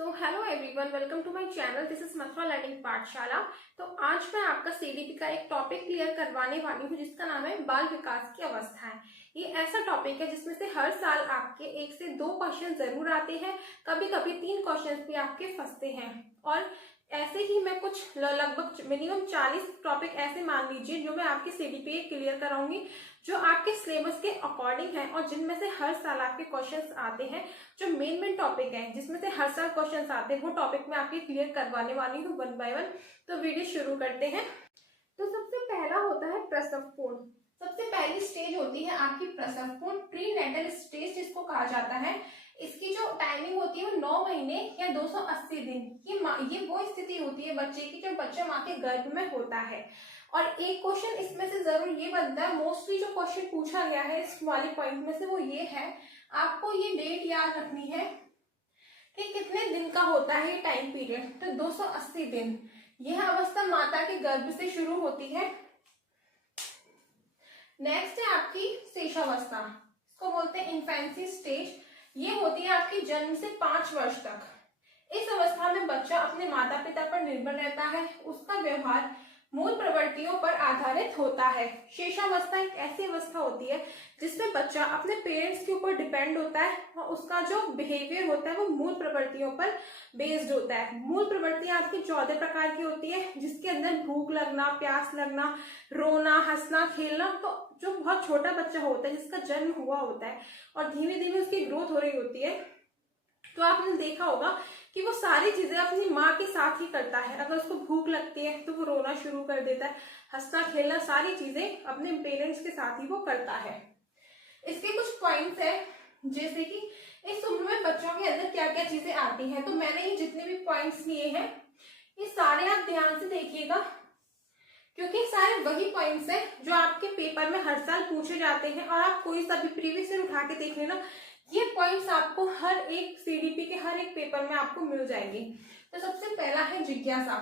तो hello everyone, welcome to my channel. This is Mathura learning Pathshala. तो आज मैं आपका सीडीपी का एक टॉपिक क्लियर करवाने वाली हूँ जिसका नाम है बाल विकास की अवस्थाएं। ये ऐसा टॉपिक है जिसमें से हर साल आपके 1 से 2 क्वेश्चन जरूर आते हैं, कभी कभी 3 क्वेश्चन भी आपके फंसते हैं। और ऐसे ही मैं कुछ लगभग मिनिमम 40 टॉपिक ऐसे मान लीजिए जो मैं आपके सीडीपी क्लियर कराऊंगी, जो आपके सिलेबस के अकॉर्डिंग है और जिनमें से हर साल आपके क्वेश्चंस आते हैं। जो मेन टॉपिक है जिसमें से हर साल क्वेश्चंस आते हैं वो टॉपिक मैं आपके क्लियर करवाने वाली हूँ वन बाय वन। तो वीडियो शुरू करते हैं। तो सबसे पहला होता है प्रसव पूर्व। सबसे पहली स्टेज होती है आपकी प्रसव पूर्व, प्री नेटल स्टेज जिसको कहा जाता है। इसकी जो टाइमिंग होती है वो 9 महीने या 280 दिन। ये वो स्थिति होती है बच्चे की जब बच्चा माँ के गर्भ में होता है। और एक क्वेश्चन इसमें से जरूर ये बनता है, मोस्टली जो क्वेश्चन पूछा गया है इस वाले पॉइंट में से वो ये है, आपको ये डेट याद रखनी है कि कितने दिन का होता है ये टाइम पीरियड। तो 280 दिन। यह अवस्था माता के गर्भ से शुरू होती है। नेक्स्ट है आपकी शेषावस्था, इसको बोलते हैं इन्फेंसी स्टेज। ये होती है आपकी जन्म से 5 वर्ष तक। इस अवस्था में बच्चा अपने माता पिता पर निर्भर रहता है, उसका व्यवहार मूल प्रवृत्तियों पर आधारित होता है। शेषावस्था एक ऐसी अवस्था होती है जिसमें बच्चा अपने पेरेंट्स के ऊपर डिपेंड होता है और उसका जो बिहेवियर होता है वो मूल प्रवृत्तियों पर बेस्ड होता है। मूल प्रवृत्तियां आपकी 14 प्रकार की होती है, जिसके अंदर भूख लगना, प्यास लगना, रोना, हंसना, खेलना। तो जो बहुत छोटा बच्चा होता है जिसका जन्म हुआ होता है और धीमे धीमे उसकी ग्रोथ हो रही होती है, तो आपने देखा होगा कि वो सारी चीजें अपनी माँ के साथ ही करता है। अगर उसको भूख लगती है तो वो रोना शुरू कर देता है, हंसना खेलना सारी चीजें अपने पेरेंट्स के साथ ही वो करता है। इसके कुछ पॉइंट्स है, जैसे कि इस उम्र में बच्चों के अंदर क्या क्या चीजें आती हैं। तो मैंने ये जितने भी पॉइंट्स लिए हैं ये सारे आप ध्यान से देखिएगा, क्योंकि सारे वही पॉइंट्स हैं जो आपके पेपर में हर साल पूछे जाते हैं। और आप कोई सा भी प्रीवियस ईयर उठा के देख लेना, ये पॉइंट्स आपको हर एक सीडीपी के हर एक पेपर में आपको मिल जाएंगे। तो सबसे पहला है जिज्ञासा।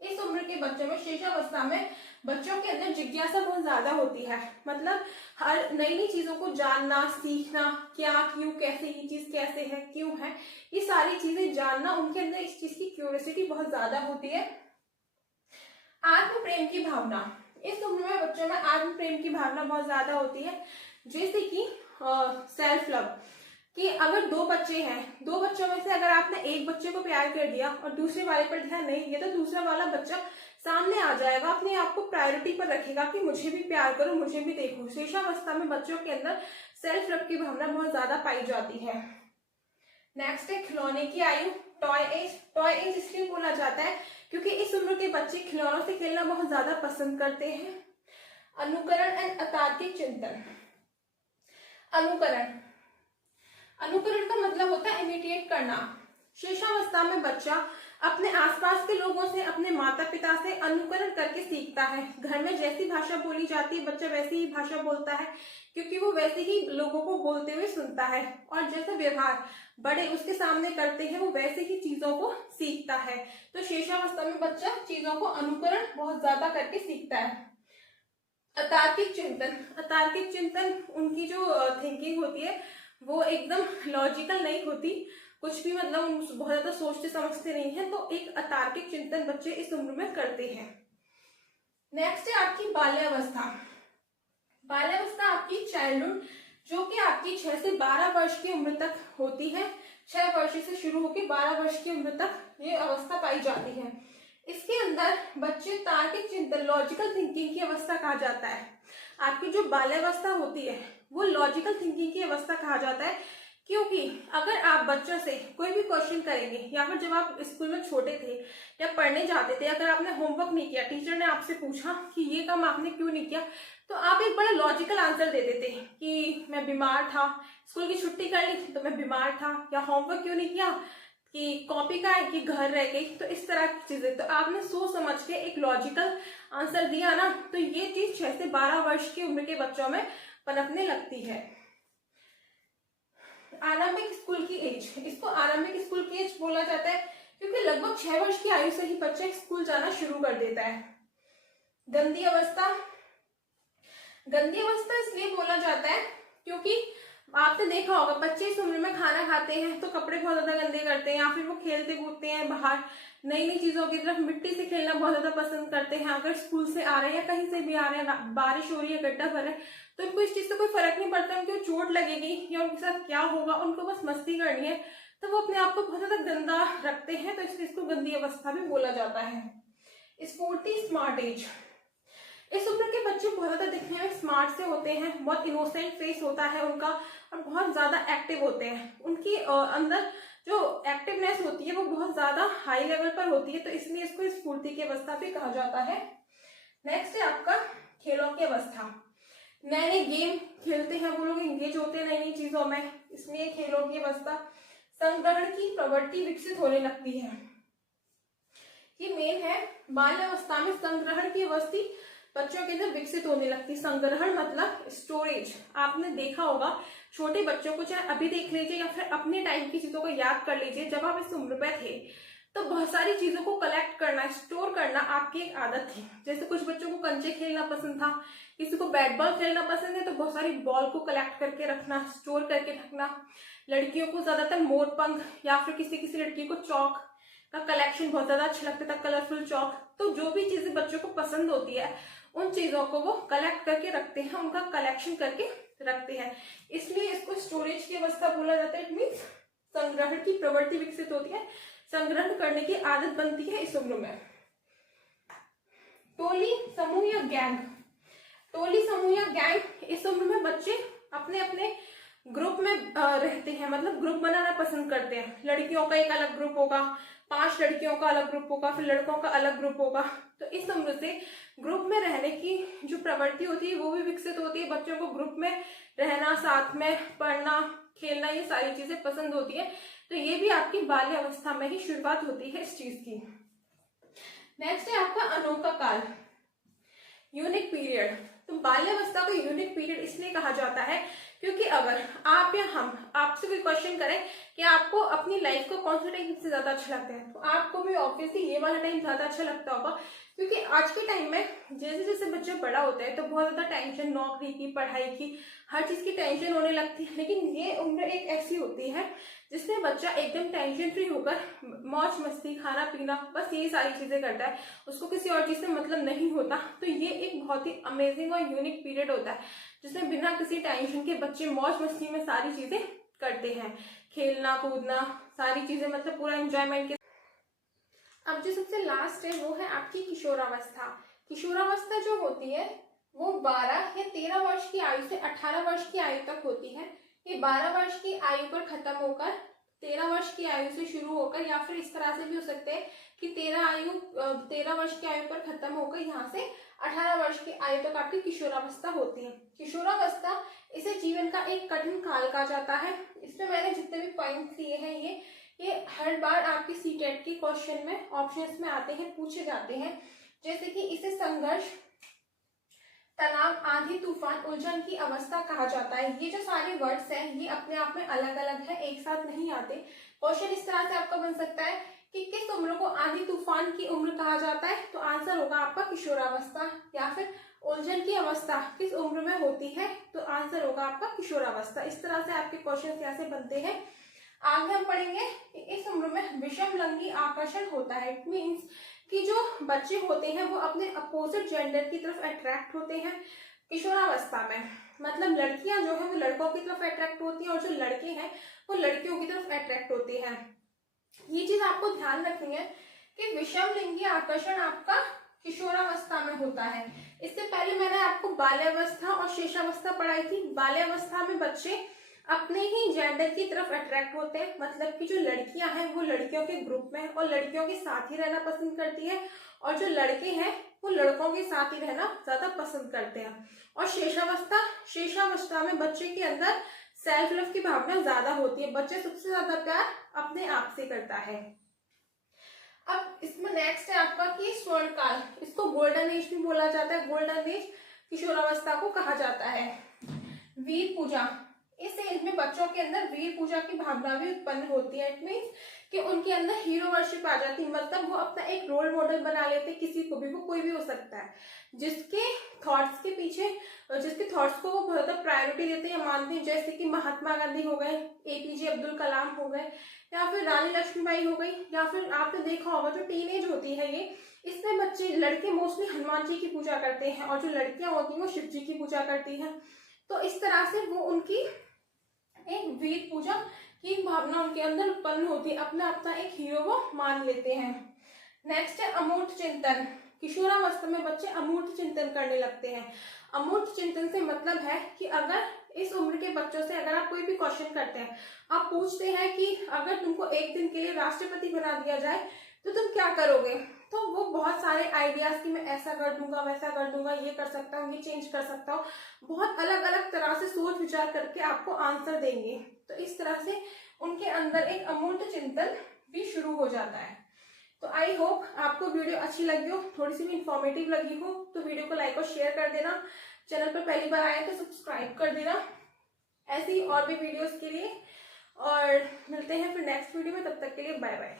इस उम्र के बच्चों में, शेषावस्था में बच्चों के अंदर जिज्ञासा बहुत ज्यादा होती है। मतलब हर नई नई चीजों को जानना, सीखना, क्या, क्यों, कैसे, ये चीज कैसे है, क्यों है, ये सारी चीजें जानना, उनके अंदर इस चीज की क्यूरियोसिटी बहुत ज्यादा होती है। आत्म प्रेम की भावना, इस उम्र में बच्चों में आत्म प्रेम की भावना बहुत ज्यादा होती है। जैसे कि सेल्फ लव, कि अगर 2 बच्चे हैं, 2 बच्चों में से अगर आपने एक बच्चे को प्यार कर दिया और दूसरे वाले पर ध्यान नहीं दिया, तो दूसरा वाला बच्चा सामने आ जाएगा, अपने आप को प्रायोरिटी पर रखेगा कि मुझे भी प्यार करो, मुझे भी देखो। शेषावस्था में बच्चों के अंदर सेल्फ लव की भावना बहुत ज्यादा पाई जाती है। नेक्स्ट है खिलौने की आयु, टॉय एज। टॉय एज इसलिए बोला जाता है क्योंकि इस उम्र के बच्चे खिलौनों से खेलना बहुत ज्यादा पसंद करते हैं। अनुकरण एंड अतार्किक चिंतन। अनुकरण का मतलब होता है इमिटेट करना। शेषावस्था में बच्चा अपने आसपास के लोगों से, अपने माता पिता से अनुकरण करके सीखता है। घर में जैसी भाषा बोली जाती है बच्चा वैसी ही भाषा बोलता है, क्योंकि वो वैसे ही लोगों को बोलते हुए सुनता है। और जैसे व्यवहार बड़े उसके सामने करते हैं वो वैसे ही चीजों को सीखता है। तो शेषावस्था में बच्चा चीजों को अनुकरण बहुत ज्यादा करके सीखता है। अतार्किक चिंतन। अतार्किक चिंतन, उनकी जो थिंकिंग होती है वो एकदम लॉजिकल नहीं होती, कुछ भी मतलब बहुत ज्यादा सोचते समझते नहीं है। तो एक अतार्किक चिंतन बच्चे इस उम्र में करते हैं। नेक्स्ट है आपकी बाल्यावस्था। बाल्यावस्था आपकी चाइल्डहुड, जो कि आपकी 6 से 12 वर्ष की उम्र तक होती है। 6 वर्ष से शुरू होकर 12 वर्ष की उम्र तक ये अवस्था पाई जाती है। इसके अंदर बच्चे तार्किक चिंतन, लॉजिकल थिंकिंग की अवस्था कहा जाता है। आपकी जो बाल्यावस्था होती है वो लॉजिकल थिंकिंग की अवस्था कहा जाता है, क्योंकि अगर आप बच्चों से कोई भी क्वेश्चन करेंगे या फिर जब आप स्कूल में छोटे थे या पढ़ने जाते थे, अगर आपने होमवर्क नहीं किया, टीचर ने आपसे पूछा कि ये काम आपने क्यों नहीं किया, तो आप एक बड़ा लॉजिकल आंसर दे देते कि मैं बीमार था, स्कूल की छुट्टी कर ली थी तो मैं बीमार था, या होमवर्क क्यों नहीं किया कि कॉपी का है कि घर रह गई। तो इस तरह की चीजें, तो आपने सोच समझ के एक लॉजिकल आंसर दिया ना, तो ये चीज 6 से 12 वर्ष की उम्र के बच्चों में पनपने लगती है। आरंभिक स्कूल की एज, इसको आरंभिक स्कूल की एज बोला जाता है क्योंकि लगभग 6 वर्ष की आयु से ही बच्चा स्कूल जाना शुरू कर देता है। गंदी अवस्था। गंदी अवस्था इसलिए बोला जाता है क्योंकि आपने देखा होगा बच्चे इस उम्र में खाना खाते हैं तो कपड़े बहुत ज्यादा गंदे करते हैं, या फिर वो खेलते कूदते हैं बाहर, नई नई चीजों की तरफ, मिट्टी से खेलना बहुत ज्यादा पसंद करते हैं। अगर स्कूल से आ रहे हैं या कहीं से भी आ रहे हैं, बारिश हो रही है, गड्ढा भर है, तो उनको इस चीज से कोई फर्क नहीं पड़ता उनको चोट लगेगी या उनके साथ क्या होगा, उनको बस मस्ती करनी है, तो वो अपने आप को बहुत ज्यादा गंदा रखते हैं, तो इस चीज को गंदी अवस्था भी बोला जाता है। स्फूर्ति, स्मार्ट एज। इस उम्र के बच्चे बहुत ज्यादा दिखने में स्मार्ट से होते हैं, बहुत इनोसेंट फेस होता है उनका, और बहुत ज्यादा एक्टिव होते हैं। उनकी अंदर जो एक्टिवनेस होती है वो बहुत ज्यादा हाई लेवल पर होती है, तो इसलिए इसको स्फूर्ति की अवस्था भी कहा जाता है। नेक्स्ट है आपका खेलों की अवस्था। नए नए गेम खेलते हैं वो लोग, इंगेज होते हैं नई नई चीजों में, इसलिए खेलों की अवस्था। संग्रहण की प्रवृत्ति विकसित होने लगती है, ये मेन है। बाल्यावस्था में संग्रहण की अवस्था बच्चों के अंदर विकसित होने लगती। संग्रहण मतलब स्टोरेज। आपने देखा होगा छोटे बच्चों को, चाहे अभी देख लीजिए या फिर अपने टाइम की चीजों को याद कर लीजिए, जब आप इस उम्र में थे तो बहुत सारी चीजों को कलेक्ट करना, स्टोर करना आपकी एक आदत थी। जैसे कुछ बच्चों को कंचे खेलना पसंद था, किसी को बैट बॉल खेलना पसंद है, तो बहुत सारी बॉल को कलेक्ट करके रखना, स्टोर करके रखना। लड़कियों को ज्यादातर मोरपंख या फिर किसी किसी लड़की को चौक का कलेक्शन बहुत ज्यादा अच्छा लगता था, कलरफुल चौक। तो जो भी चीजें बच्चों को पसंद होती है उन चीजों को वो कलेक्ट करके रखते हैं, उनका कलेक्शन करके रखते हैं, इसलिए इसको स्टोरेज की अवस्था बोला जाता है। इट मीन्स संग्रहण की प्रवृत्ति विकसित होती है, संग्रहण करने की आदत बनती है इस उम्र में। टोली, समूह या गैंग। टोली, समूह या गैंग, इस उम्र में बच्चे अपने अपने ग्रुप में रहते हैं, मतलब ग्रुप बनाना पसंद करते हैं। लड़कियों का एक अलग ग्रुप होगा, 5 लड़कियों का अलग ग्रुप होगा, फिर लड़कों का अलग ग्रुप होगा। तो इस उम्र से ग्रुप में रहने की जो प्रवृत्ति होती है वो भी विकसित होती है। बच्चों को ग्रुप में रहना, साथ में पढ़ना, खेलना, ये सारी चीजें पसंद होती है। तो ये भी आपकी बाल्य अवस्था में ही शुरुआत होती है इस चीज की। नेक्स्ट है आपका अनोखा काल, यूनिक पीरियड। तो बाल्यावस्था को यूनिक पीरियड इसलिए कहा जाता है क्योंकि अगर आप या हम आपसे कोई क्वेश्चन करें कि आपको अपनी लाइफ को कौन सा टाइम सबसे ज्यादा अच्छा लगता है, तो आपको भी ऑब्वियसली ये वाला टाइम ज्यादा अच्छा लगता होगा। क्योंकि आज के टाइम में जैसे जैसे बच्चा बड़ा होता है तो बहुत ज्यादा टेंशन, नौकरी की, पढ़ाई की, हर चीज की टेंशन होने लगती है। लेकिन ये उम्र एक ऐसी होती है जिसमें बच्चा एकदम टेंशन फ्री होकर मौज मस्ती, खाना पीना, बस यही सारी चीजें करता है, उसको किसी और चीज से मतलब नहीं होता। तो ये एक बहुत ही अमेजिंग और यूनिक पीरियड होता है जिसमें बिना किसी टेंशन के बच्चे मौज मस्ती में सारी चीजें करते हैं, खेलना कूदना, सारी चीजें, मतलब पूरा एंजॉयमेंट के। अब जो सबसे लास्ट है वो है आपकी किशोरावस्था। किशोरावस्था जो होती है वो 12 या 13 वर्ष की आयु से 18 वर्ष की आयु तक होती है। ये 12 वर्ष की आयु पर खत्म होकर 13 वर्ष की आयु से शुरू होकर, या फिर इस तरह से भी हो सकते हैं कि 13 वर्ष की आयु पर खत्म होकर यहाँ से 18 वर्ष की आयु तक आपकी किशोरावस्था होती है। किशोरावस्था इसे जीवन का एक कठिन काल कहा जाता है। इसमें मैंने जितने भी पॉइंट्स लिए हैं ये हर बार आपकी सीटेट की क्वेश्चन में ऑप्शंस में आते हैं, पूछे जाते हैं। जैसे कि इसे संघर्ष, तनाव, आंधी, तूफान, उलझन की अवस्था कहा जाता है। ये जो सारे वर्ड्स हैं ये अपने आप में अलग अलग है, एक साथ नहीं आते। क्वेश्चन इस तरह से आपका बन सकता है कि किस उम्र को आंधी तूफान की उम्र कहा जाता है, तो आंसर होगा आपका किशोरावस्था। या फिर उलझन की अवस्था किस उम्र में होती है, तो आंसर होगा आपका किशोरावस्था। इस तरह से आपके क्वेश्चन यहाँ से बनते हैं। आगे हम पढ़ेंगे कि इस उम्र में विषम लिंगी आकर्षण होता है। इट मीन्स कि जो बच्चे होते हैं वो अपने अपोजिट जेंडर की तरफ अट्रैक्ट होते हैं किशोरावस्था में। मतलब लड़कियां जो है वो लड़कों की तरफ अट्रैक्ट होती हैं और जो लड़के हैं वो लड़कियों की तरफ अट्रैक्ट होते हैं। ये चीज आपको ध्यान रखनी है कि विषम लिंगी आकर्षण आपका किशोरावस्था में होता है। इससे पहले मैंने आपको बाल्यावस्था और शेषावस्था पढ़ाई थी। बाल्यावस्था में बच्चे अपने ही जेंडर की तरफ अट्रैक्ट होते हैं, मतलब कि जो लड़कियां हैं वो लड़कियों के ग्रुप में और लड़कियों के साथ ही रहना पसंद करती है, और जो लड़के हैं वो लड़कों के साथ ही रहना ज्यादा पसंद करते हैं। और शेषावस्था में बच्चे के अंदर सेल्फ लव की भावना ज्यादा होती है, बच्चे सबसे ज्यादा प्यार अपने आप से करता है। अब इसमें नेक्स्ट है आपका कि स्वर्ण काल, इसको गोल्डन एज भी बोला जाता है। गोल्डन एज किशोरावस्था को कहा जाता है। वीर पूजा, इस एज में बच्चों के अंदर वीर पूजा की भावना भी उत्पन्न होती है। इट मीन्स कि उनके अंदर हीरो वर्शिप आ जाती, मतलब वो अपना एक रोल मॉडल बना लेते किसी को भी, वो कोई भी हो सकता है, जिसके थॉट्स के पीछे, जिसके थॉट्स को वो बहुत ज्यादा प्रायोरिटी देते हैं या मानते हैं, जैसे कि महात्मा गांधी हो गए, एपीजे अब्दुल कलाम हो गए, या फिर रानी लक्ष्मीबाई हो गई, या फिर आपने देखा होगा जो टीनेज होती है ये, इसमें बच्चे लड़के मोस्टली हनुमान जी की पूजा करते हैं और जो लड़कियां होती हैं वो शिव जी की पूजा करती हैं। तो इस तरह से वो उनकी एक वीर पूजा की भावना उनके अंदर उत्पन्न होती है, अपना अपना एक हीरो वो मान लेते हैं। नेक्स्ट है अमूर्त चिंतन। किशोरावस्था में बच्चे अमूर्त चिंतन करने लगते हैं। अमूर्त चिंतन से मतलब है कि अगर इस उम्र के बच्चों से अगर आप कोई भी क्वेश्चन करते हैं, आप पूछते हैं कि अगर तुमको एक दिन के लिए राष्ट्रपति बना दिया जाए तो तुम क्या करोगे, तो वो बहुत सारे आइडियाज कि मैं ऐसा कर दूंगा, वैसा कर दूंगा, ये कर सकता हूँ, ये चेंज कर सकता हूँ, बहुत अलग अलग तरह से सोच विचार करके आपको आंसर देंगे। तो इस तरह से उनके अंदर एक अमूर्त चिंतन भी शुरू हो जाता है। तो आई होप आपको वीडियो अच्छी लगी हो, थोड़ी सी भी इंफॉर्मेटिव लगी हो, तो वीडियो को लाइक और शेयर कर देना। चैनल पर पहली बार आए तो सब्सक्राइब कर देना ऐसी और भी वीडियोस के लिए, और मिलते हैं फिर नेक्स्ट वीडियो में। तब तक के लिए बाय बाय।